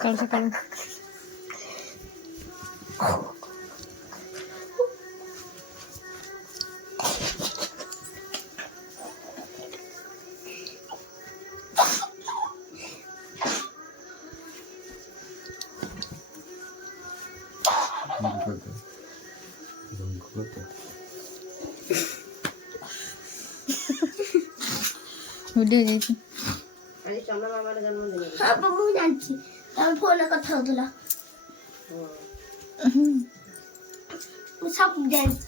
ସକାଳୁ ସକାଳୁ ଭିଡ଼ିଓ ଯାଇଛି। ମୁଁ ଜାଣିଛି ତମେ ଫୋନରେ କଥା ହଉଥିଲ ମୁଁ ସବୁ ଜାଣିଛି।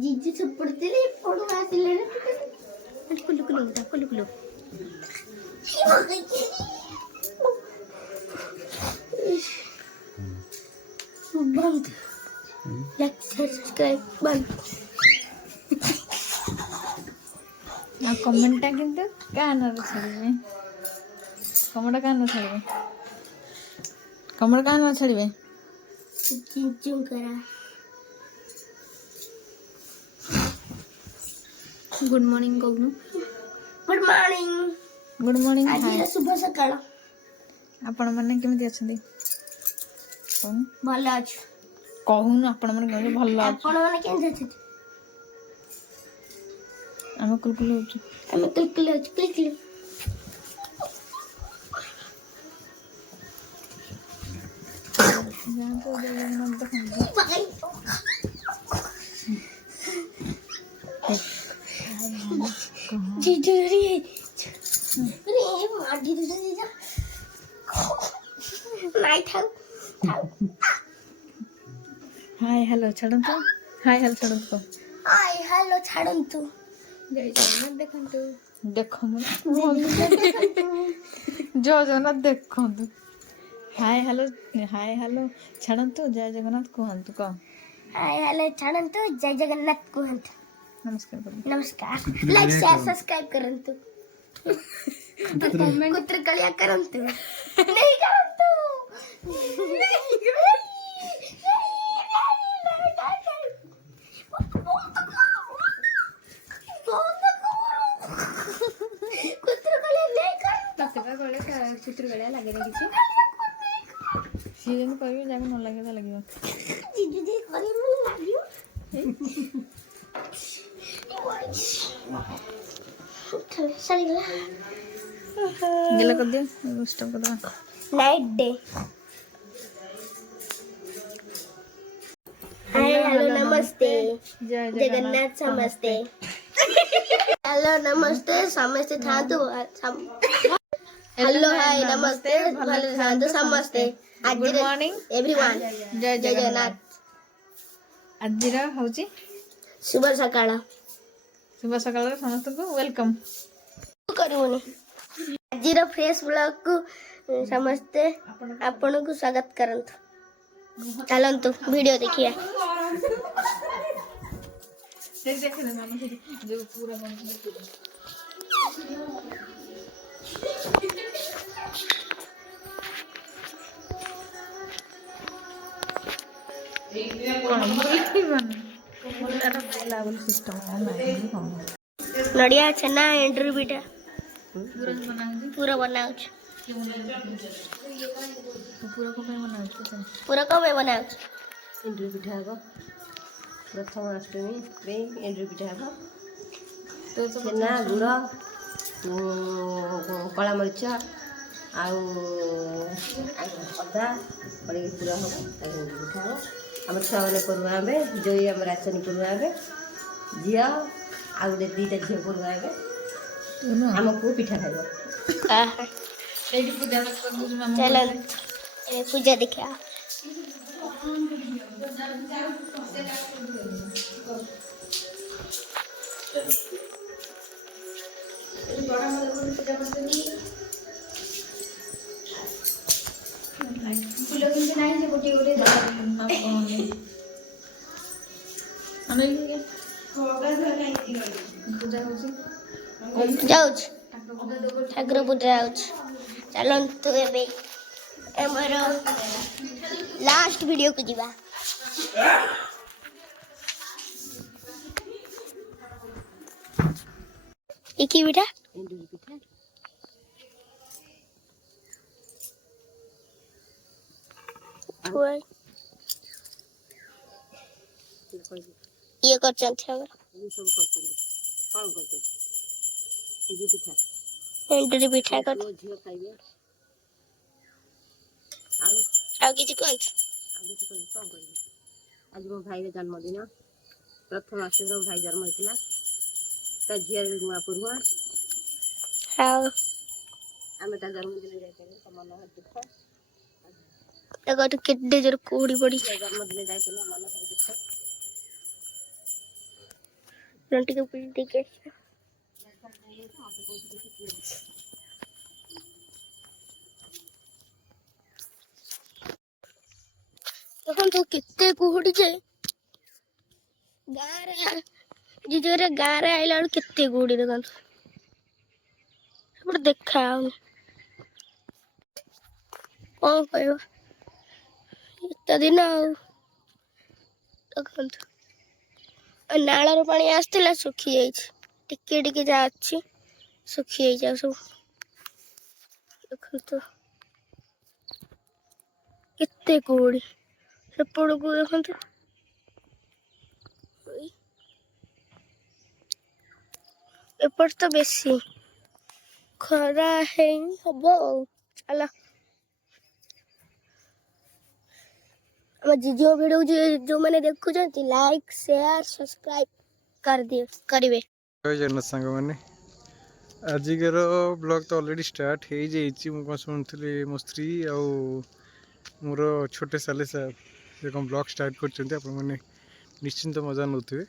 जीजी सुपड़ते रे फोटो आसिले रे कुलु कुलु बंद लाइक सब्सक्राइब बंद आ कमेंटा किंतु कान रे छाड़िबे कमेंट कान छाड़िबे कमेंट कान छाड़िबे चिंचुं करा। गुड मॉर्निंग कहूनु गुड मॉर्निंग गुड मॉर्निंग आज शुभ सकाळ आपण माने केमिति अछंदी भल अछि कहूनु आपण माने केमिति भल अछि आपण माने केमिति अछि हम कुलकुल होछु हम कुलकुल होछु कुलकुल जान तो जगन्नाथ देखन जीजू रे माडी दे जीजा नाइ थाउ हाय हेलो छडंतु हाय हेलो छडंतु हाय हेलो छडंतु जय जगन्नाथ देखंतु देखंतु जो जगन्नाथ देखंतु हाय हेलो छडंतु जय जगन्नाथ कहंतु को हाय हेलो छडंतु जय जगन्नाथ कहंतु नमस्कार नमस्कार लाइक शेयर सब्सक्राइब करंतु कमेंट कुत्र कलिया करंतु नहीं करंतु कुत्र कलिया नहीं करंतु ततका गळे कुत्र गळ्या लागे ना किछि सीजन करियो जाको न लागे त लागियो जीजू जी करी मन लागियो सही गला कर दियो स्टॉप कर दो नाइट डे हाय हेलो नमस्ते जय जगन्नाथ समस्ते हेलो नमस्ते समस्ते थांतु हेलो हाय नमस्ते भले थांतु समस्ते गुड मॉर्निंग एवरीवन जय जगन्नाथ आजिरा होची शुभ सकाळ समस्त को वेलकम करूनी आजिरा फ्रेश ब्लॉग को समस्ते आपण को स्वागत करंतु चलंतु वीडियो देखिए से देखे ना मामा जो पूरा बंद नड़िया छना एंड्रू बेटा पूरा बनाऊ पूरा को बनाऊ एंड्रू पिठा हबो प्रथम अष्टमी पे एंड्रू पिठा हबो तो छेना गुड़ कला मरीच आउ अदा पड़े पूरा हम पिठा हम आम छुआ मैंने पड़ुआ हे जोई आम राशन पड़ुआ हे झी आउ गोटे दीटा झील पड़ुआ हे आमको पिठा खाइब चलो पूजा देखा फूल किंतु नहीं से गोटे गोटे पूजा होची जाउछ ଠାକୁର ପୂଜା ହେଉଛି। ଚାଲନ୍ତୁ ଏବେ ଆମର ଲାଷ୍ଟ ଭିଡ଼ିଓକୁ ଯିବା। କି ପିଠା? ଏଣ୍ଡୁରି ପିଠା। ଇଏ କରିଛନ୍ତି ଆମର ଇଏ ସବୁ କରିଛନ୍ତି। କ'ଣ କରିଛନ୍ତି? ଏଣ୍ଡୁରି ପିଠା। ଏଣ୍ଡୁରି ପିଠା ପୁଅ ଝିଅ ଖାଇବେ। ଆଉ କିଛି କୁହନ୍ତୁ। ଆଉ କିଛି କହିବି କ'ଣ କରିବି? ଆଜି ମୋ ଭାଇର ଜନ୍ମଦିନ। ପ୍ରଥମ ଅଷ୍ଟମୀର ମୋ ଭାଇ ଜନ୍ମ ହେଇଥିଲା। ତା ଝିଅର ବି ନୂଆ ପରୁଆ। ଆଉ ଆମେ ତା ଜନ୍ମଦିନ ଯାଇପାରିଲୁ। ତ ମନ ଭାରି ଦୁଃଖ। ତାକୁ କେତେ ଜୋର କୁହୁଡ଼ି ପଡ଼ି ଜନ୍ମଦିନ ଯାଇଥିଲୁ ମନ ଭାରି ଦୁଃଖ। ଟିକେ ପିଟିକି ଦେଖନ୍ତୁ କେତେ କୁହୁଡ଼ି ଯେ ଗାଁରେ ଗାଁରେ ଆଇଲା ବେଳକୁ କେତେ କୁହୁଡ଼ି ଦେଖନ୍ତୁ। ସେପଟେ ଦେଖା ହଉନି। କ'ଣ କହିବ ଶୀତ ଦିନ ଆଉ। ଦେଖନ୍ତୁ ନାଳର ପାଣି ଆସିଥିଲା ଶୁଖି ଯାଇଛି। ଟିକେ ଟିକେ ଯାହା ଅଛି ଶୁଖି ଯାଇଛି ଆଉ ସବୁ। ଦେଖନ୍ତୁ କେତେ କୁହୁଡ଼ି। ସେପଟକୁ ଦେଖନ୍ତୁ ଏପଟେ ତ ବେଶୀ ଖରା ହେଇନି ହବ ଆଉ। ଚାଲ ଆମ ଜିଜୁ ଭିଡ଼ିଓ ଯେଉଁମାନେ ଦେଖୁଛନ୍ତି ଲାଇକ୍ ସେୟାର ସବସ୍କ୍ରାଇବ କରିବେ। ଜୟ ସାଙ୍ଗମାନେ, ଆଜିକାର ବ୍ଲଗ୍ ତ ଅଲରେଡ଼ି ଷ୍ଟାର୍ଟ ହେଇଯାଇଛି। ମୁଁ କ'ଣ ଶୁଣୁଥିଲି ମୋ ସ୍ତ୍ରୀ ଆଉ ମୋର ଛୋଟ ସାଲେ ସାର୍ ସେ କ'ଣ ବ୍ଲଗ୍ ଷ୍ଟାର୍ଟ କରିଛନ୍ତି। ଆପଣମାନେ ନିଶ୍ଚିନ୍ତ ମଜା ନେଉଥିବେ।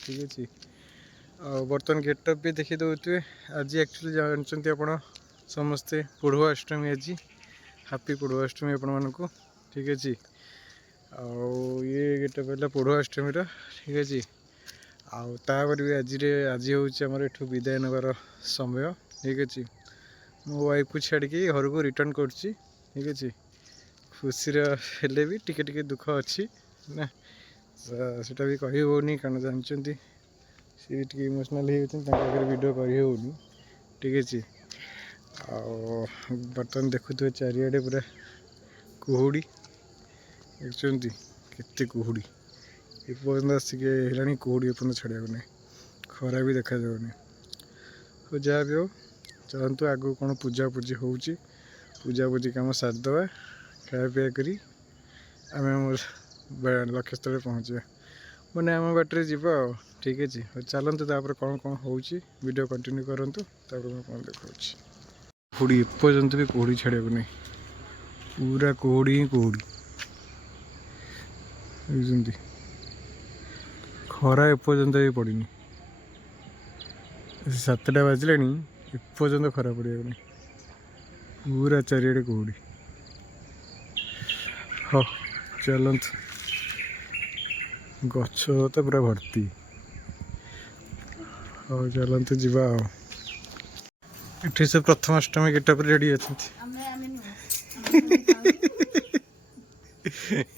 ଠିକ୍ ଅଛି। ଆଉ ବର୍ତ୍ତମାନ ଗେଟଅପ୍ ବି ଦେଖି ଦେଉଥିବେ। ଆଜି ଆକ୍ଚୁଆଲି ଜାଣିଛନ୍ତି ଆପଣ ସମସ୍ତେ ପୋଢ଼ୁଆ ଅଷ୍ଟମୀ। ଆଜି ହାପି ପୋଢ଼ୁଆ ଅଷ୍ଟମୀ ଆପଣମାନଙ୍କୁ। ଠିକ୍ ଅଛି। ଆଉ ଇଏ ଗେଟଅପ୍ ହେଲା ପୋଢ଼ୁଆ ଅଷ୍ଟମୀର। ଠିକ୍ ଅଛି। ଆଉ ତାପରେ ବି ଆଜି ହେଉଛି ଆମର ଏଠୁ ବିଦାୟ ନେବାର ସମୟ। ଠିକ୍ ଅଛି। ମୋ ୱାଇଫ୍କୁ ଛାଡ଼ିକି ଘରକୁ ରିଟର୍ଣ୍ଣ କରୁଛି। ଠିକ୍ ଅଛି। ଖୁସିର ହେଲେ ବି ଟିକେ ଟିକେ ଦୁଃଖ ଅଛି ନା, ସେଟା ବି କହି ହେଉନି କାରଣ ଜାଣିଛନ୍ତି ସିଏ ବି ଟିକେ ଇମୋସନାଲ୍ ହେଇଯାଉଛନ୍ତି। ତାଙ୍କ ପାଖରେ ଭିଡ଼ିଓ କରି ହେଉନି। ଠିକ୍ ଅଛି। ଆଉ ବର୍ତ୍ତମାନ ଦେଖୁଥିବେ ଚାରିଆଡ଼େ ପୁରା କୁହୁଡ଼ି। ଦେଖୁଛନ୍ତି କେତେ କୁହୁଡ଼ି। ଏପର୍ଯ୍ୟନ୍ତ ଆସିକି ହେଲାଣି କୁହୁଡ଼ି ଏପର୍ଯ୍ୟନ୍ତ ଛାଡ଼ିବାକୁ ନାହିଁ। ଖରା ବି ଦେଖାଯାଉନି। ହଉ ଯାହା ବି ହଉ, ଚାଲନ୍ତୁ ଆଗକୁ କ'ଣ ପୂଜାପୂଜି ହେଉଛି। ପୂଜାପୂଜି କାମ ସାରିଦେବା। ଖାଇବା ପିଇବା କରି ଆମେ ଆମର ଲକ୍ଷ୍ୟସ୍ଥଳରେ ପହଞ୍ଚିବା। ମାନେ ଆମ ବାଟରେ ଯିବା ଆଉ। ଠିକ୍ ଅଛି। ହଉ ଚାଲନ୍ତୁ ତାପରେ କ'ଣ ହେଉଛି ଭିଡ଼ିଓ କଣ୍ଟିନ୍ୟୁ କରନ୍ତୁ। ତାପରେ ମୁଁ କ'ଣ ଦେଖାଉଛି। କୁହୁଡ଼ି ଏପର୍ଯ୍ୟନ୍ତ ବି କୁହୁଡ଼ି ଛାଡ଼ିବାକୁ ନାହିଁ। ପୁରା କୁହୁଡ଼ି ହିଁ କୁହୁଡ଼ି। ବୁଝୁଛନ୍ତି ଖରା ଏପର୍ଯ୍ୟନ୍ତ ବି ପଡ଼ିନି। 7ଟା ବାଜିଲାଣି ଏପର୍ଯ୍ୟନ୍ତ ଖରା ପଡ଼ିବାକୁ ନାହିଁ। ପୁରା ଚାରିଆଡ଼େ କୁହୁଡ଼ି। ହଉ ଚାଲନ୍ତୁ। ଗଛ ତ ପୁରା ଭର୍ତ୍ତି। ହଉ ଚାଲନ୍ତୁ ଯିବା ଆଉ। ଏଠି ସେ ପ୍ରଥମାଷ୍ଟମୀ ଗେଟଅପ୍ରେ ରେଡ଼ି ଅଛନ୍ତି।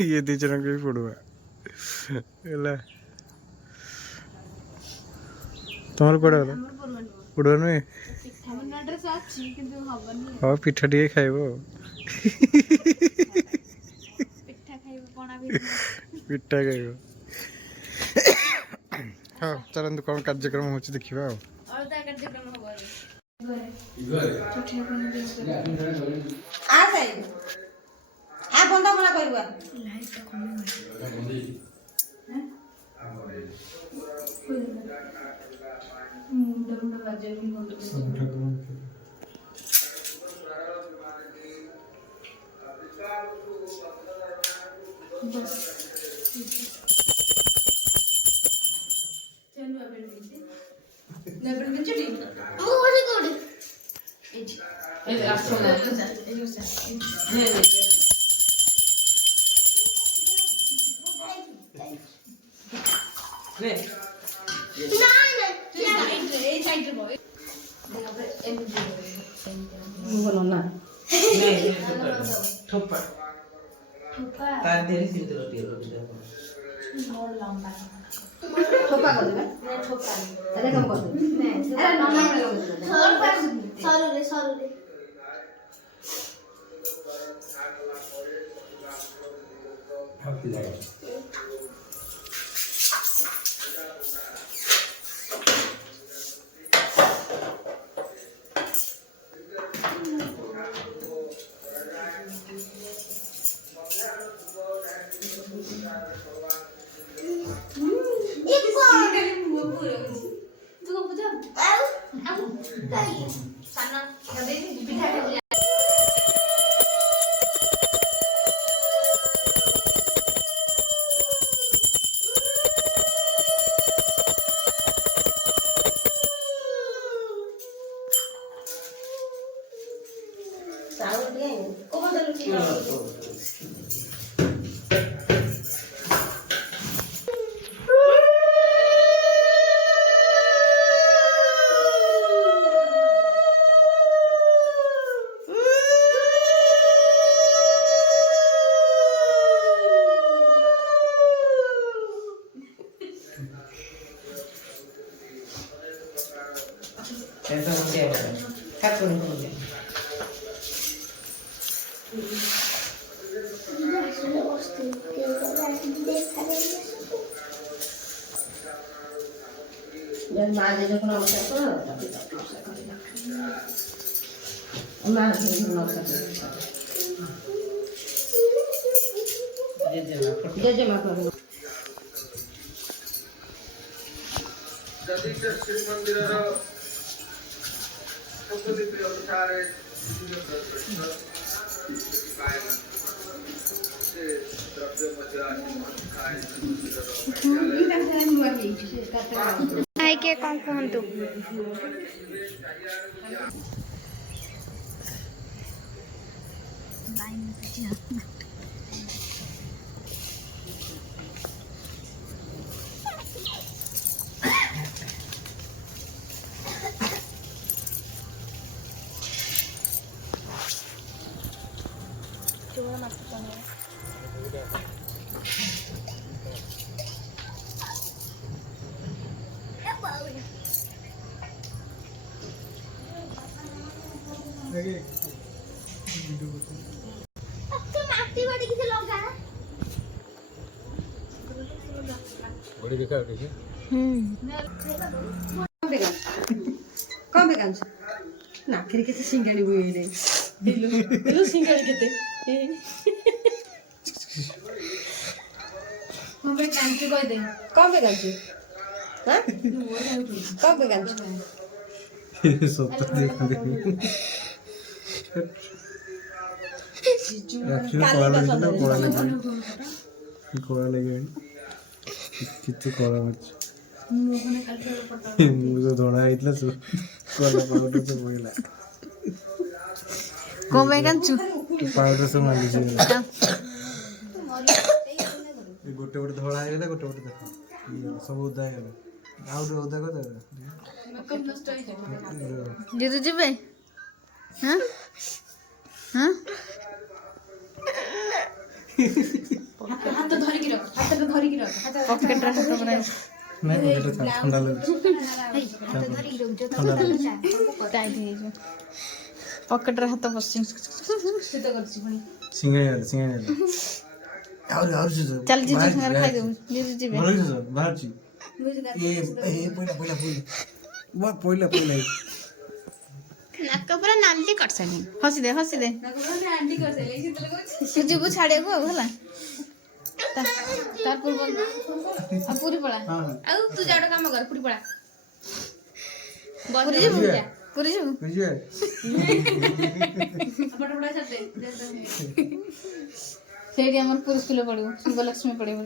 ଇଏ ଦି ଜଣଙ୍କୁ ବି ପଡ଼ୁଆ ହେଲା। ତମର କୁଆଡ଼େ ଗଲା? ପଡ଼ୁଆ ନୁହେଁ। ହଁ ପିଠା ଟିକେ ଖାଇବ ଆଉ। ପିଠା ଖାଇବ। ହଁ ଚାଲନ୍ତୁ କ'ଣ କାର୍ଯ୍ୟକ୍ରମ ହେଉଛି ଦେଖିବା ଆଉ। ଭଲ ନା ଠୋପା ତାର ଦେହରେ ସେମିତି ରଟିଏ ଠୋପା କରିଦେବା ଆରେ କାମ କରିଦେବା ଆରେ ନନା ସରୁରେ ସରୁରେ ଚାଉଳ ଟିକେ କୋଉ ବଦଲ ଟିକେ Tensa nanti apa kan? Cut kuning kemudian. dan maje jo kono sa ko tapi maje jo kono sa jeje ma ko ଯଦି ଶ୍ରୀମନ୍ଦିରର ପଦ୍ଧତି ଅନୁସାରେ ସେ ଦ୍ରବ୍ୟ ମଧ୍ୟ ଭାଇ କିଏ କ'ଣ କୁହନ୍ତୁ ବଡି ଦେଖା ଦେଖି କଣ ବେ କାଞ୍ଚ ନାକରେ କେତେ ସିଙ୍ଗାଣି ବୁଇଲେ ହେଲୋ ସିଙ୍ଗାଣି କେତେ ମୁଁ ବେ କାଞ୍ଚୁ କହିଦେ କଣ ବେ କାଞ୍ଚ ହାଁ କଣ ବେ କାଞ୍ଚ ସତ ଦେଖ କଳା ଲାଗିଲାଣି କିଛି କଳା ମାଛ ମୁଁ ତ ଧଳା ହେଇଥିଲା କଳା ପାଉଡର ତ ପଇଲା କଣ ପାଇଁ କାଞ୍ଚୁ ପାଉଡର ସବୁ ମାଲିସ ହେଇଗଲା ଗୋଟେ ଗୋଟେ ଧଳା ହେଇଗଲା ଗୋଟେ ଗୋଟେ ଦେଖ ସବୁ ଓଦା ହେଇଗଲା ଆଉ ଗୋଟେ ଓଦା କଥା ଜିଜୁ ଯିବେ ହଁ ହଁ ହାତ ଧରିକି ରଖ ହାତଟା ଧରିକି ରଖ ପକେଟରେ ହାତ ପୁରା ନାଇଁ ଏଇଟା ଥଣ୍ଡା ଲାଗୁଛି ଥଣ୍ଡା ଲାଗୁଛି ଟାଇଟ୍ ହେଇଯିବ ପକେଟରେ ହାତ ପଶି ସିଙ୍ଗାଣି ଆହୁରି ଆହୁରି ଚାଲ ଜିଜୁ ସାଙ୍ଗରେ ଖାଇଦେବୁ ଜିଜୁ ଯିବେ ବାହାରୁଛି ପଇଲା ନାକ ପୁରା ନାଲି କରିସାରିଲେଣି ହସିଦେ ତୁ ଯିବୁ ଛାଡ଼ିବାକୁ ଆଉ ହେଲା ତାର ପୂର୍ବ ଆଉ ପୁରୀ ପଳା ଆଉ ତୁ ଯା ଗୋଟେ କାମ କର ପୁରୀ ପଳା ପୁରୀ ଯିବୁ ସେଇଠି ଆମର ପୁରୀ ସ୍କୁଲ ପଢିବୁ ଶିବଲକ୍ଷ୍ମୀ ପଢିବୁ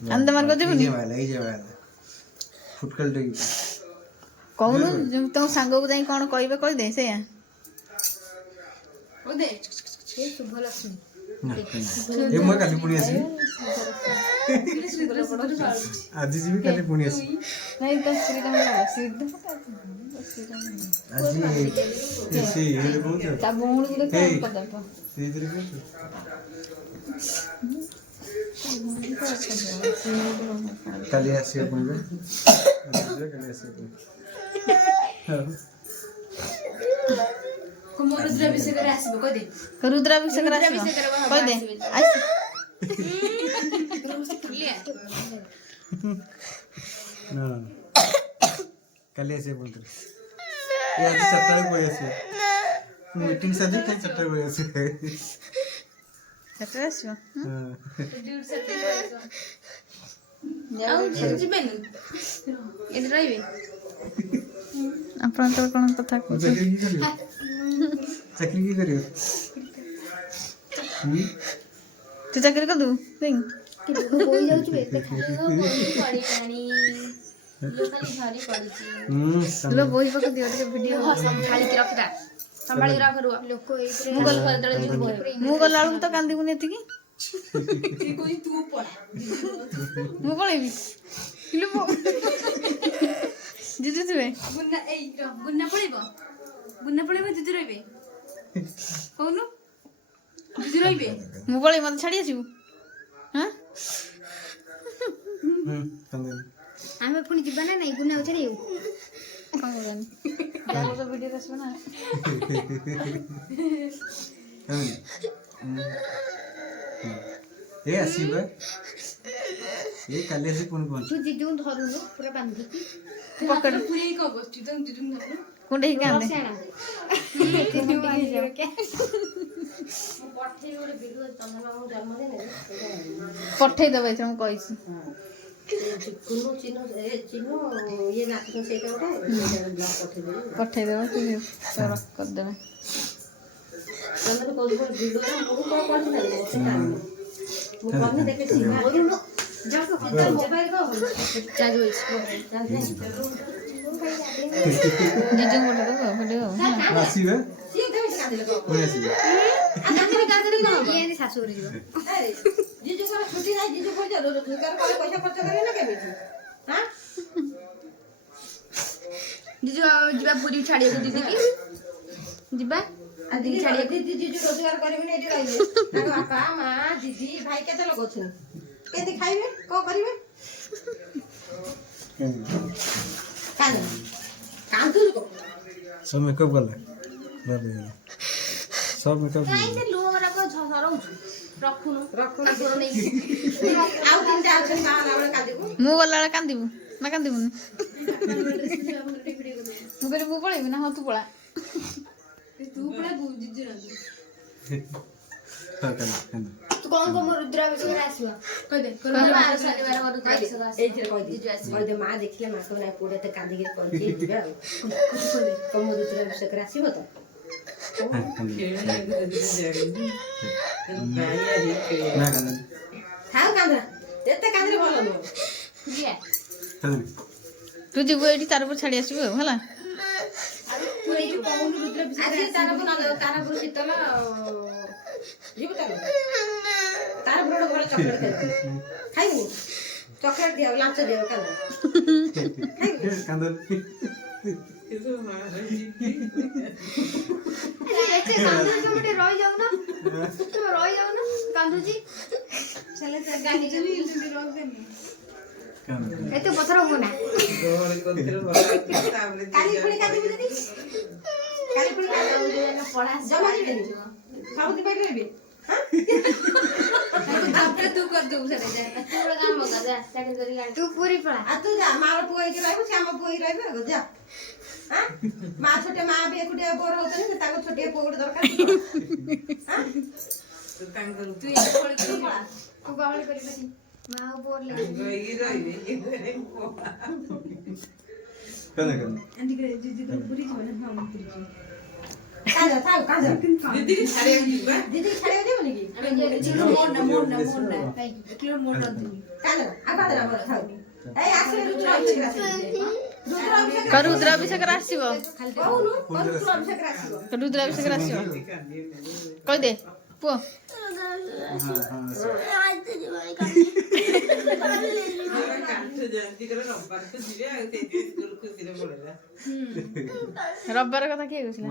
ଆନ୍ଦମାର୍ଗ ଯିବୁନି କହୁନୁ ତମ ସାଙ୍ଗକୁ ଯାଇ କ'ଣ କହିବେ କହିଦେ ସେଇଆ ଶୁଭଲକ୍ଷ୍ମୀ ନା ଏ ମୁଁ କାଲି ପୁଣି ଆସିବି ଆଜି ଯିବି କାଲି ପୁଣି ଆସିବି ନାଇଁ ତ ଶ୍ରୀରାମ ସିଦ୍ଧ ଆଜି ସେ ଇଏରେ କହୁଛ ତା ଭଉଣୀକୁ ଦେଖ ଏଇ। ପଦାର୍ଥ ସେଇଥିରେ କହୁଛ କାଲି ଆସିବ ପୁଣି ବା କାଲି ଆସିବ ପୁଣି ରୁଦ୍ରାଭିଷେକରେ ଆସିବ କହିଦେ ରୁଦ୍ରାଭିଷେକରେ ଆସିବ କହିଦେ ନା କାଲି ଆସିବ ପୁଣି ଥରେ ଏ ଆଜି 4ଟା ବେଳକୁ ପଳେଇ ଆସିବ ମିଟିଂ ସାରି କାଲି 4ଟା ବେଳକୁ ଆସିବ ସେଠାରେ ଆସିବ ଆଉ ଯିବେନି ଏଠି ରହିବେ ଆପଣ ତ କ'ଣ କଥା କହୁଛନ୍ତି ଚାକିରି କି କରିବ ତୁ ଚାକିରି କରିଦେବୁ ନାଇଁ ତୁଲ ବହି ପକେଇ ଦିଅ ଟିକେ ଭିଡ଼ିଓ ସମ୍ଭାଳିକି ରଖିଥା ସମ୍ଭାଳିକି ରଖ ରୁହ ଲୋକ ମୁଁ ଗଲା ବେଳକୁ ତ କାନ୍ଦିବୁନି ଏତିକି ମୁଁ ପଳେଇବି ଇଲୋ ମୋ ଜିଜୁ ଥିବେ ଗୁନା ପଳେଇବ ଦିଦି ରହିବେ କହୁନୁ ଦିଦି ରହିବେ ମୁଁ ପଳେଇବି ମତେ ଛାଡ଼ି ଆସିବୁ ହଁ ଆମେ ପୁଣି ଯିବା ନା ନାଇଁ ଗୁନା ଛାଡ଼ିବୁ କ'ଣ କହୁଛନ୍ତି ଯାହା ତ ଭିଡ଼ିଓ ଆସିବ ନା ଏ ଆସିବ ଏ କାଲି ଆସି ପୁଣି ପହଞ୍ଚ ତୁ ଜିଜୁଙ୍କୁ ଧରୁନୁ ପୁରା ବାନ୍ଧିକି ପକଡ଼ ପୁରେଇ କଣ ବସିଛୁ ତୁ ଜିଜୁଙ୍କୁ ଧରୁନୁ କୁଣ୍ଡେଇ କାନ୍ଦେ ପଠେଇଦେବ ଏଥିରେ ମୁଁ କହିଛି ପଠେଇଦେବ କରିଦେବେ ଜିଜୁଙ୍କୁ ପଠେଇଦେବ ଭିଡ଼ିଓ ଆସିବେ ପୁଣି ଆସିବେ ଶାଶୁଘର ଯିବ ଜିଜୁ ଯିବା ପୁରୀ ଛାଡ଼ିବାକୁ ଦିଦି କି ଯିବା ଦିଦି ଛାଡ଼ିବାକୁ ଜିଜୁ ରୋଜଗାର କରିବେନି ଏଠି ରହିବେ ତାଙ୍କ ବାପା ମା ଦିଦି ଭାଇ କେତେ ଲୋକ ଅଛନ୍ତି କେମିତି ଖାଇବେ କଣ କରିବେ କାନ୍ଦୁଛୁ କଣ सब मेकअप गला सब मेकअप ଲୁହ ଗୁଡ଼ାକ ସରଉଛୁ ରଖୁନୁ ଆଉ ତିନିଟା ଅଛନ୍ତି ବାହାନା ବେଳେ କାନ୍ଦିବୁ ମୁଁ ଗଲାବେଳେ କାନ୍ଦିବୁ ନା କାନ୍ଦିବୁନି ମୁଁ କହିଲି ମୁଁ ପଳେଇବି ନା ହଁ ତୁ ପଳା ତୁ ପୁରା ଜିଜୁ ରାନ୍ଧୁ ତୁ କଣ କହ ମୋ ରୁଦ୍ରାଭିଷେକରେ ଆସିବ କହିଦେ ଶନିବାର ଏଇଥିରେ କହିଦେ ମା ଦେଖିଲେ ମା କହିବ ନାଇଁ ପୁଅଟା ଏତେ କାନ୍ଦିକି କରିଛି ଯିବେ ଆଉ ତମ ରୁଦ୍ରାଭିଷେକରେ ଆସିବ ତ ଥାଉ କାନ୍ଦରା ଏତେ କାନ୍ଦିଲେ ଭଲ ନୁହଁ ତୁ ଯିବୁ ଏଇଠି ତାର ଉପରେ ଛାଡ଼ି ଆସିବୁ ଆଉ ହେଲା ଆଜି ତାରପୁର ଶୀତଳ ଯିବୁ ତାରପୁର ଗୋଟେ ଭଲ ଚକଲେଟ ଖାଇବୁ ଚକଲେଟ ଦିଅ ଲାଞ୍ଚ ଦିଅ ରହିଯାଉନ କାନ୍ଦୁଛି ଏତେ ପଥର ହୁଅନା କାଲି ପୁଣି କାନ୍ଦିବୁ ଯଦି କାଲି ପୁଣି ଜମା ଯିବେନି ସବୁଦିନ ପାଇଁ ରହିବେ ତୁ କରିଦେବୁ ତୁ ପୁରୀ ପଳା ଆଉ ତୁ ଯା ମାର ପୁଅ ହେଇକି ରହିବୁ ସେ ଆମ ପୁଅ ହେଇକି ରହିବେ ଯା ମା ଛୋଟିଆ ମା ବି ଏକୁଟିଆ ବୋର ହଉଛନ୍ତି ତାଙ୍କ ଛୋଟିଆ ପୁଅ ଗୋଟେ ଦରକାର ତୁ ଗହଳି କରିପାରିନି ମା ଆଉ ବୋର ଲାଗିବ ଦିଦି ଛାଡ଼ିବାକୁ ଯିବନି କି ରୁଦ୍ରାଭିଷେକରେ ଆସିବ ରୁଦ୍ରାଭିଷେକରେ ଆସିବ କହିଦେ ପୁଅ ରବିବାର କଥା କିଏ କହୁଥିଲା?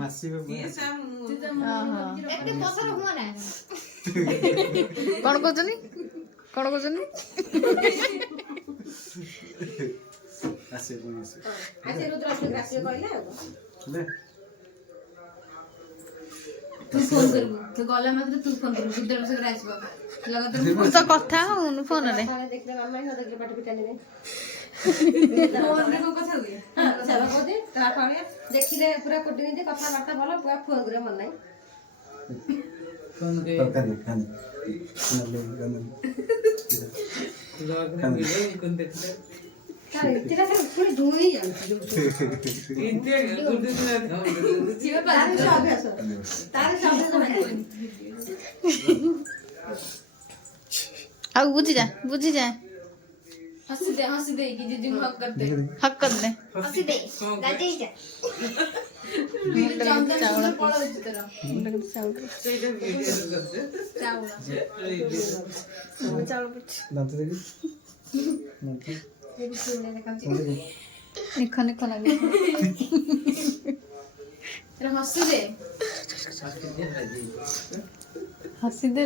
କଣ କହୁଛନ୍ତି? କଣ କହୁଛନ୍ତି? ତୁ ଫୋନ କରିବୁ, ତୁ ଗଲା ମାତ୍ରେ ତୁ ଫୋନ କରିବୁ, ବିଦ୍ୟାଳୟ ସାଙ୍ଗରେ ଆସିବ ଲଗାତାର ମୁଁ ତ କଥା ହଉନି ଫୋନରେ। ଦେଖିଲେ ମାମା ନ ଦେଖିଲେ ପାଠ ପିଟା ନେବେ ଫୋନରେ କଣ କଥା ହୁଏ? ଦେଖିଲେ ପୁରା କୋଟି ଦେଇଛି କଥାବାର୍ତ୍ତା ଭଲ ପୁରା ଫୋନ କରିବା ମନ ନାହିଁ ଧୁଇ ଝିଅ ଅଭ୍ୟାସ ତାର ଆଉ ବୁଝିଯା ବୁଝିଯା हंसी दे कि जीजू हक कर दे हक कर दे हसी दे गाजी जा चंदन चावल पड़ा होची तेरा चावल निखा निखा लगे तेरा हंसी दे हसी दे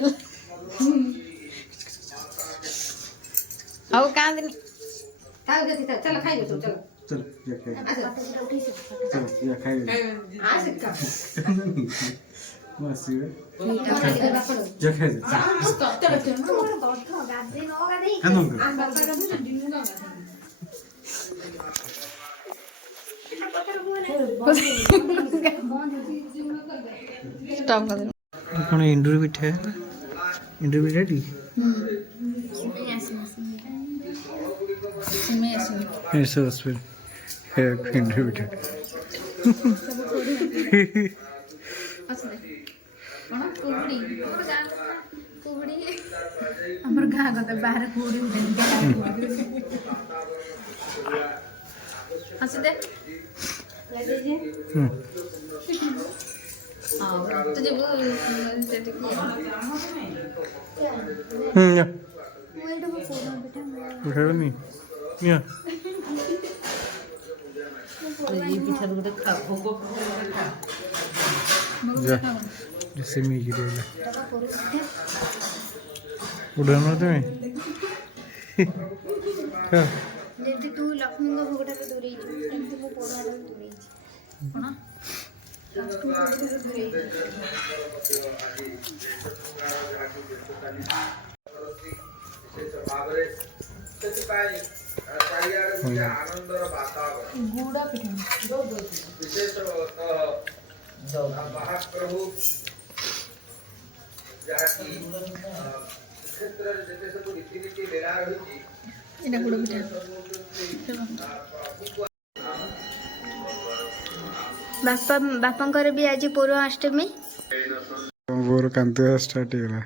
ଆଉ କାନ୍ଦିନି चलो खाइए चलो चल या खाई चल या खाई मासी या खाई स्टॉप कर दे कौन इंडोर पिठा है इंडोर पिठा टी ऐसा बस फिर है इंडोर पिठा हमर गां गत बाहर कोड़ी उठे हंसी दे तुझे वो या उठा नहीं या जा जैसे मैं गिरेगा उड़ाना तुम्हें क्या जेती तू लक्ष्मी को भोगटा के दूरी एमती मो पोड़ा के दूरी कोन गुड़ा पिठा महाप्रभु ଯାହାକି କ୍ଷେତ୍ରରେ ଯେତେ ସବୁ ରୀତିନୀତି ଲୀଳା ରହିଛି ଏଟା ଗୁଡ଼ ପିଠା ବାପାଙ୍କର ବି ଆଜି ପୌରାଷ୍ଟମୀ ମୋର କାନ୍ଦ ଷ୍ଟାର୍ଟ ହେଇଗଲା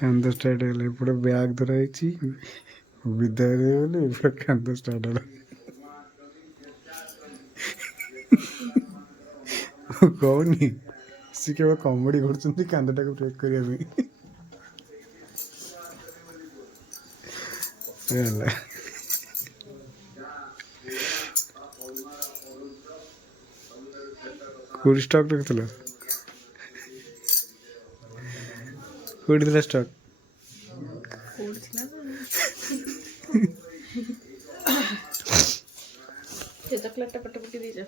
କାନ୍ଦ ଷ୍ଟାର୍ଟ ହେଇଗଲା ଏପଟେ ବ୍ୟାଗ୍ ଧରା ହେଇଛି ବିଦାୟ ବୋଲି ଏପଟେ କାନ୍ଦ ଷ୍ଟାର୍ଟ ହେଲା କହୁନି ସେ କେବଳ କମେଡି କରୁଛନ୍ତି କାନ୍ଦଟାକୁ ବ୍ରେକ୍ କରିବା ପାଇଁ ହେଲା କୋଉଠି ଷ୍ଟକ୍ ରଖିଥିଲ କୋଉଠି ଥିଲା ଷ୍ଟକ୍ ସେ ଚକଲେଟଟା ପଟ ପଟି ଦେଇଛ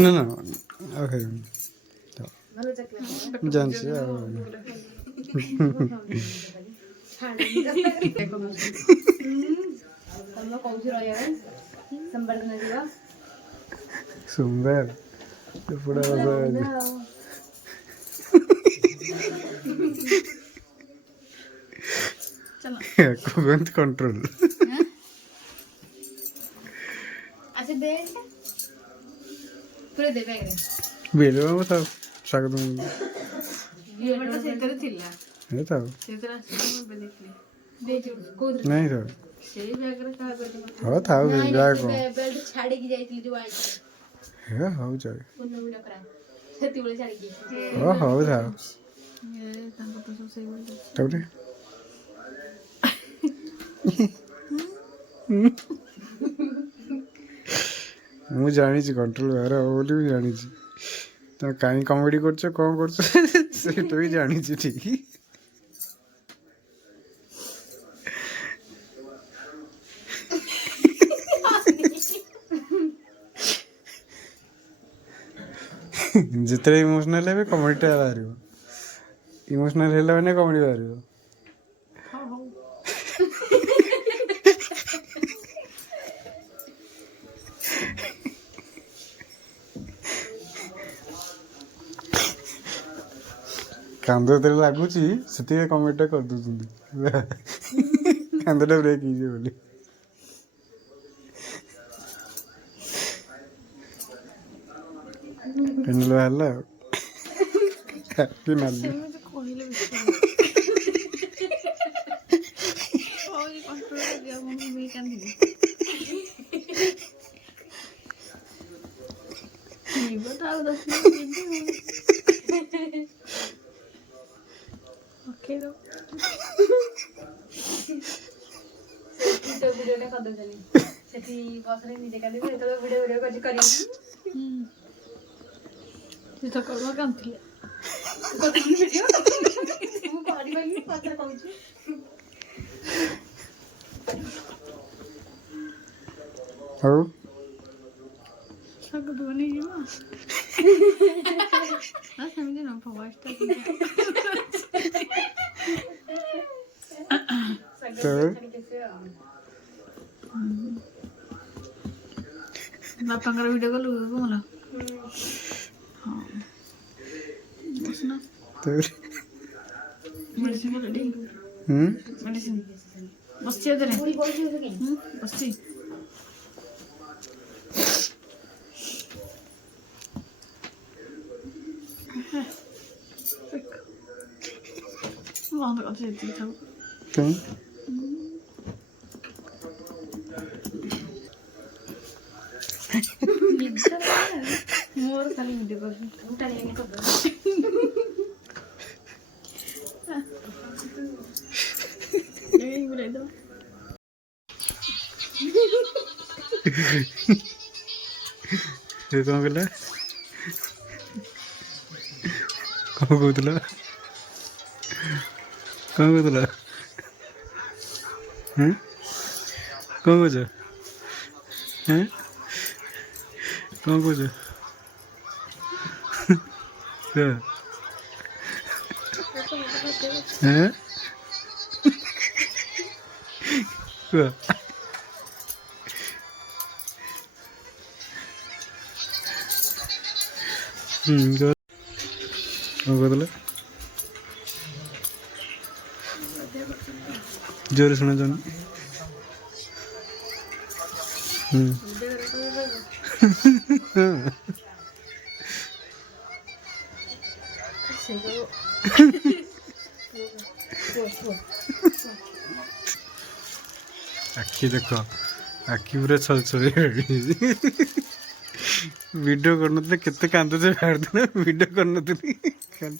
ନା ନା ଆଉ ଖାଇବିନି ଜାଣିଛି ଆଉ ସୁନ୍ଦର ଏପଟେ କୁହନ୍ତି କଣ୍ଟ୍ରୋଲ अच्छा दे पूरे दे बैग रे ବେଲେ ବାବୁ ତା ସ୍ୱାଗତ ये बड़ा से इधर थिला ଏ ଥାଉ ସେଇଥିରେ ଆସିବ ମୁଁ ଏବେ ଦେଖିଲି ଦେଇଛୁ କୋଉଥିରେ ନାଇଁ ଥାଉ ସେଇ ବ୍ୟାଗରେ କାହା କରିବ ହଉ ଥାଉ ନାଇଁ ଯାହା ସେ କ'ଣ ବେଲ୍ଟ ଛାଡିକି ଯାଇଥିଲି ଯୋଉ ଆଇଛି ହେ ହଉ ଚଳେ ପୂର୍ଣ୍ଣମୀ ଡକରା ସେତିବେଳେ ଛାଡିକି ଯାଇଥିଲି ହଉ ଥାଉ ତାଙ୍କ ତ ସବୁ ସେଇଭଳି ତାପରେ ମୁଁ ଜାଣିଛି କଣ୍ଟ୍ରୋଲ ବାହାର ହବ ବୋଲି ମୁଁ ଜାଣିଛି ତମେ କାହିଁ କମେଡି କରୁଛ କ'ଣ କରୁଛ ସେଇଟା ବି ଜାଣିଛି ଠିକ୍ ଯେତେବେଳେ ଇମୋସନାଲ ହେବେ କମେଡିଟା ବାହାରିବ ଇମୋସନାଲ ହେଲା ମାନେ କମେଡି ବାହାରିବ କାନ୍ଦ ଯେତେବେଳେ ଲାଗୁଛି ସେତିକି କମେଡିଟା କରିଦେଉଛନ୍ତି କାନ୍ଦଟା ବ୍ରେକ୍ ହେଇଯିବ ବୋଲି ଫାଇନାଲ ବାହାରିଲା ଆଉ ହାପି ନାଲି କହିଲେ କଣ୍ଟ୍ରୋଲ କରିବା ମୁଁ କାନ୍ଦିବି ଯିବ ତ ଆଉ 10 ମିନିଟ୍ ଯିବି ପକେଇଦବ ସେଠି ଭିଡିଓଟା କରିଦେଉଛନ୍ତି ସେଠି ବସରେ ନିଜେ କାନ୍ଦିବେ ଯେତେବେଳେ ଭିଡିଓ କରିଛି କରିବି ସେ ତ କର୍ମ କାନ୍ଦୁଥିଲେ ଭିଡିଓ ମୁଁ କରିପାରିନି ପଛରେ କହୁଛି ହଉ ଶାଗ ତ ବନେଇଯିବ ନା ସେମିତି ନ ଭଏସଟା ବାପାଙ୍କର ଭିଡ଼ିଓ କଲ୍ ଭଲ ହଁ ବସୁନ ମେଡ଼ିସିନ ରେଡ଼ି ମେଡ଼ିସିନ ବସିଛି ଏଥିରେ ବସିଛି ବନ୍ଦ କଥା ଏତିକି ଥାଉ ମୋର ଖାଲି ଭିଡ଼ିଓ କରୁଛି କ'ଣ କହିଲା କ'ଣ କହୁଥିଲ କ'ଣ କହୁଥିଲ କ'ଣ କହୁଛ କ'ଣ କହୁଛ କୁହ କ'ଣ କହୁଥିଲ ଜୋରେ ଶୁଣା ଯାଉନି ଆଖି ଦେଖ ଆଖି ପୁରା ଛଲଛଳି ଭିଡ଼ିଓ କରୁନଥିଲେ କେତେ କାନ୍ଦୁଛ ବାହାରୁଥିଲା ଭିଡ଼ିଓ କରୁନଥିଲି ଖାଲି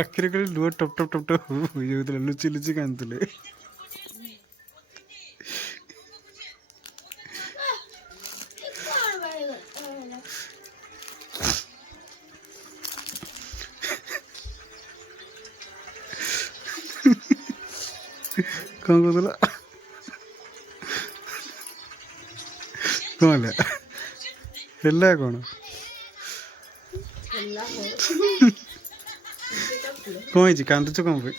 ଆଖିରେ ଖାଲି ଲୁହ ଟପ୍ ଟପ୍ ଟପ୍ ଟପ୍ ହୋଇଯାଉଥିଲା ଲୁଚି ଲୁଚି କାନ୍ଦୁଥିଲେ କ'ଣ କହୁଥିଲ କ'ଣ ହେଲା କ'ଣ କ'ଣ ହେଇଛି କାନ୍ଦୁଛ କ'ଣ ପାଇଁ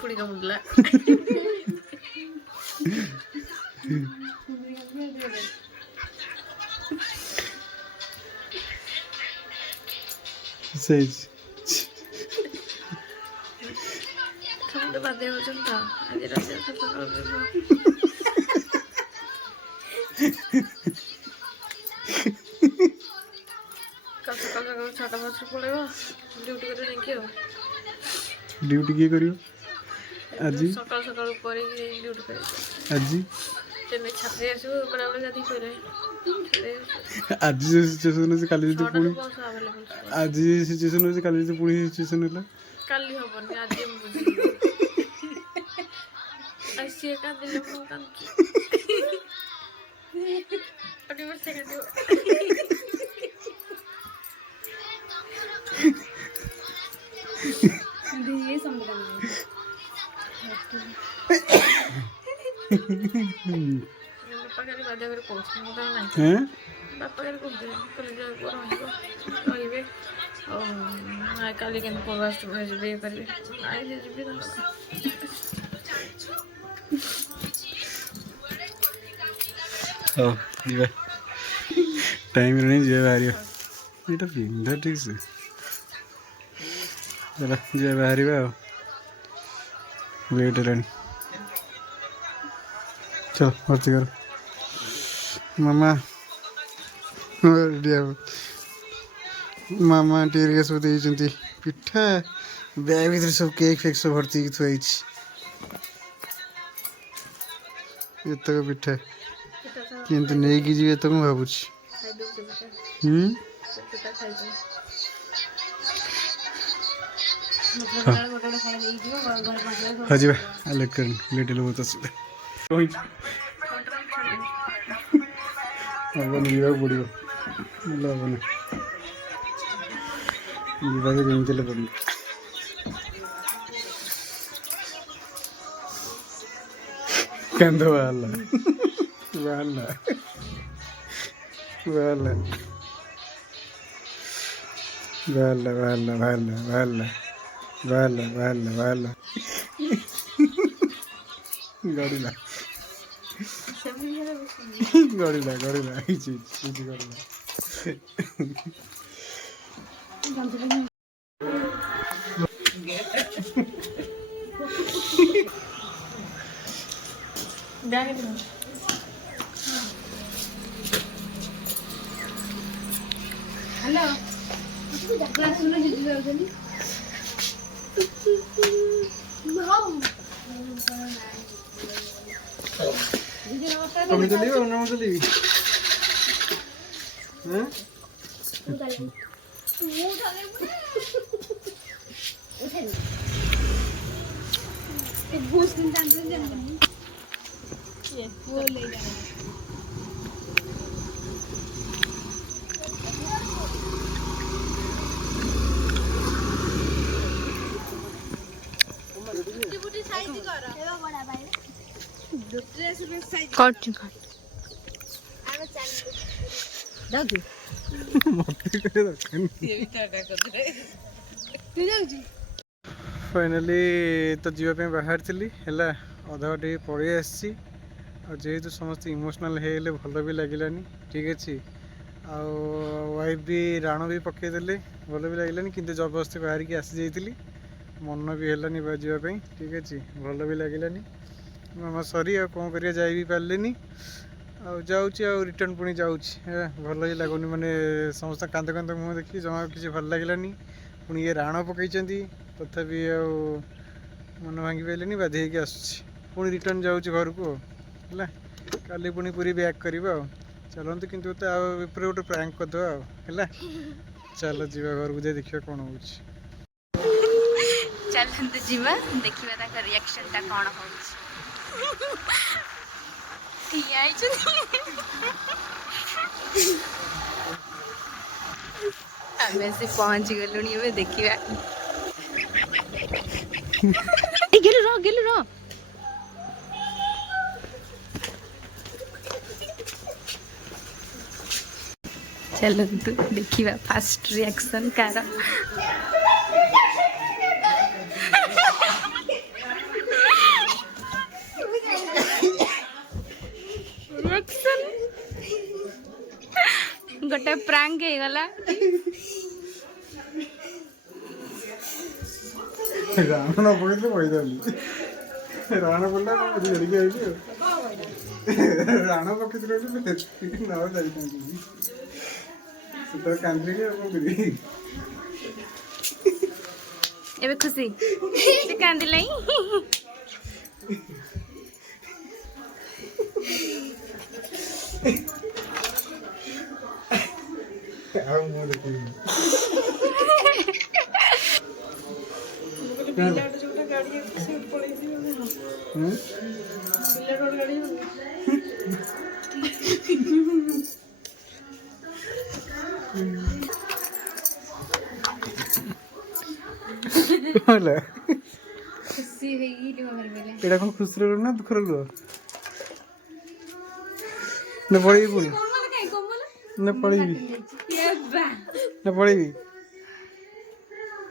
ପୁଣି କାମୁଡ଼ିଲା ସେଇ ସମସ୍ତେ ବାଧ୍ୟ ହେଉଛନ୍ତି ତ ଆଜି ରାତିରେ ସକାଳୁ ଯିବ ସକାଳୁ ସକାଳୁ 6ଟା ବଜେ ପଳେଇବ ଡ୍ୟୁଟି କରି ଯାଇକି କରିକି ଆଉ ଡ୍ୟୁଟି କିଏ କରିବ ଆଜି? ସକାଳୁ ସକାଳୁ କରିକି ଡ୍ୟୁଟି କରିକି ଆଜି ତେମେ ଛାତ୍ରୀ ଆସିବୁ ବେଳାବେଳେ ଗାଧି କରିବେ ଆଜି ଯେଉଁ ସିଚୁଏସନ୍ ଅଛି କାଲି ଯଦି ପୁଣି ବସ୍ ଆଭେଲେବଲ୍ ଆଜି ସିଚୁଏସନ୍ ଅଛି କାଲି ଯଦି ପୁଣି ସିଚୁଏସନ୍ ହେଲା କାଲି ହବନି ଆଜି ମୁଁ ବୁଝିଲି ଆଉ ସିଏ କାନ୍ଦିଲେ ମୁଁ କାନ୍ଦୁଛି ଅଟି ବର୍ଷେ କାନ୍ଦିବ ये समझ ବାପା କାଲି ବାଧ୍ୟ କରି କହୁଛି ମୁଁ କାରଣ ନାହିଁ হ্যাঁ ବାପା କାଲି କହୁଥିଲେ କହିଲେ ଯେ ରହିବେ ଆଉ କାଲି କେମିତି ପର୍ବାଷ୍ଟମୀ ଯିବେ ଇଏ କରିବେ ଆଇଲେ ଯିବି ତାଙ୍କର ହଉ ଯିବା ଟାଇମ୍ ହେଲାଣି ଯିବା ବାହାରିବା ଏଇଟା ପିନ୍ଧା ଠିକ୍ ସେ ଚାଲ ଯିବା ବାହାରିବା ଆଉ ଲେଟ୍ ହେଲାଣି ଚଲ ଭର୍ତ୍ତି କର ମାମା ରେଡ଼ି ହବ ମାମା ଟିକେ ସବୁ ଦେଇଛନ୍ତି ପିଠା ବ୍ୟାଗ୍ ଭିତରେ ସବୁ କେକ୍ ଫେକ୍ ସବୁ ଭର୍ତ୍ତି ହେଇକି ଥୁଆ ହେଇଛି ଏତକ ପିଠା କିନ୍ତୁ ନେଇକି ଯିବି ଏତକ ମୁଁ ଭାବୁଛି ହଁ ଯିବା ଲେଟ୍ ହେଲେ ବହୁତ ଅସୁବିଧା ହବନି ଯିବାକୁ ପଡ଼ିବ ନହେଲେ ହବନି ଯିବାକୁ ଯେମିତି ହେଲେ ପଡ଼ିବ କାନ୍ଦ ବାହାରିଲା ବାହାରିଲା ବାହାରିଲା ବାହାରିଲା ବାହାରିଲା ବାହାରିଲା ବାହାରିଲା ବାହାରିଲା ବାହାରିଲା ବାହାରିଲା ଗଡ଼ିଲା ଗଡ଼ିଲା ଗଡ଼ିଲା ହେଇଛି ଗଡ଼ିଲା हेलो क्लास में जीजू जाउछनी তুমি চলিব না আমি চলিবি হ্যাঁ एक बूस्ट दिन जानते हैं वो ले जाना করছি फाइनाली तो जीवाई बाहर थी है अधा बाटे पलि आसी जेहेतु समस्त इमोशनाल होगले भल भी लगे ठीक अच्छे वाइफ भी राण भी पकईदे भल भी लगे कि जबरदस्ती बाहर की आसी जाइली मन भी है जावाई ठीक अच्छे भल भी लगे मामा सरी आ कौन कर जा भी पारे जाऊँगी रिटर्न पुणी जाऊँगी भल ही लगुनि माने समस्त कांद कांद मुँह देखी जमा किसी भल लगे पुणी ये राण पकई तथापि मन भांगी पारे बाध्य होगी आसूँ पुणी रिटर्न जाऊँगी घर को है काली पुणी पूरी बैक करवा चलते कि गोटे प्रैंक करदे चल जीवा घर को देखा कौन हो चलते जीवा देखिबा ताका रिएक्शन ता कोन होउछ ठिया आइछ हमें से पहुंच गलुनी में देखिबा गेलु रो चलतु देखिबा फास्ट रिएक्शन कार गोटे प्रांक हो गला राण न पकड़े राण पड़ा राण पकड़ कांदी ଏବେ ଖୁସି ସେ କାନ୍ଦିଲାଇଁ ଆଉ ମୁଁ ଦେଖିବି ହେଲା ଖୁସି ହେଇକି ଟିକେ ବାହାରି ଗଲେ ଏଇଟା କଣ ଖୁସିର ଲୁହ ନା ଦୁଃଖର ଲୁହ ନା ପଳେଇବି ପୁଣି ନା ପଳେଇବି ନା ପଳେଇବି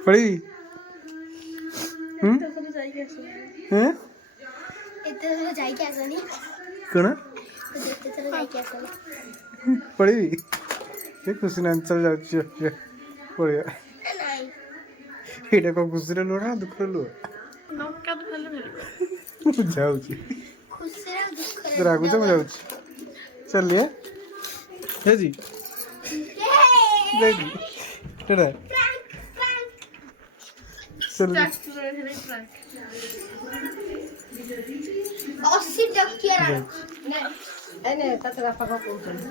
ପଳେଇବି ହଁ ଏତେ ଥର ଯାଇକି ଆସନି କ'ଣ ଯେତେ ଥର ଯାଇକି ଆସନି ପଳେଇବି ଏ ଖୁସି ନାହାନ୍ତି ଚାଲ ଯାଉଛି ପଳେଇବା ନାଇଁ ଏଇଟା କଣ ଖୁସିର ଲୁହ ନା ଦୁଃଖର ଲୁହ ମୁଁ ଯାଉଛି ଖୁସିରେ ଆଉ ଦୁଃଖରେ ତୁ ରାଗୁଛ ମୁଁ ଯାଉଛି ଚାଲିए ହେଇଛି ଯାଇକି ଏଇଟା ଚାଲ 80 ଟଙ୍କିଆ ତତେ ବାପା କ'ଣ କହୁଛନ୍ତି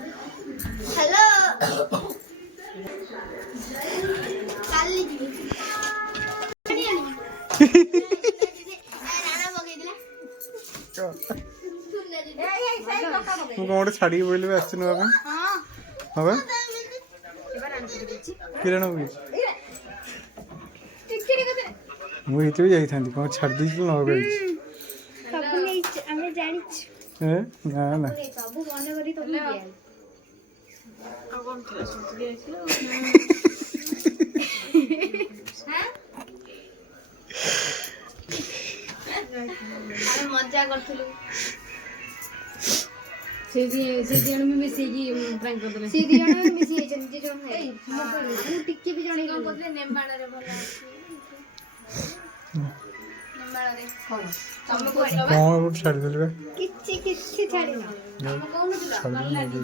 ହ୍ୟାଲୋ କାଲି ଯିବି ରାଣା ପକେଇଥିଲା ମୁଁ କ'ଣ ଗୋଟେ ଛାଡ଼ିକି ବୋଇଲେ ବି ଆସିଛି ନେବା ପାଇଁ ହଁ ବା କିରଣ ହେଇଛି ମୁଁ ହେଇଥିବି ଯାଇଥାନ୍ତି କ'ଣ ଛାଡ଼ି ଦେଇଛି ନେବାକୁ ହେଇଛି ସବୁ ନେଇଛୁ ଆମେ ଜାଣିଛୁ ନା ନା ସବୁ ମନେ କରି ତମକୁ ଦିଆ ଆଉ କ'ଣ ଥିଲା ସବୁ ଦିଆଯାଇଥିଲା ଆମେ ମଜା କରୁଥିଲୁ ସେ ଦି ଜଣ ବି ମିଶିକି ପ୍ରାଙ୍କ କରିଦେଲେ ସେ ଦି ଜଣ ମିଶି ଯାଇଛନ୍ତି ଦି ଜଣ ଭାଇ ମୁଁ ଟିକେ ବି ଜଣେଇ କଣ କହୁଥିଲେ ନେମ୍ବାଳରେ ଭଲ ଅଛି ନେମ୍ବାଳରେ କ'ଣ ତମେ କୁଆଡେ କ'ଣ ଗୋଟେ ଛାଡ଼ିଦେଲି ବା କିଛି ଛାଡ଼ିନ ଛାଡ଼ିଦେଲି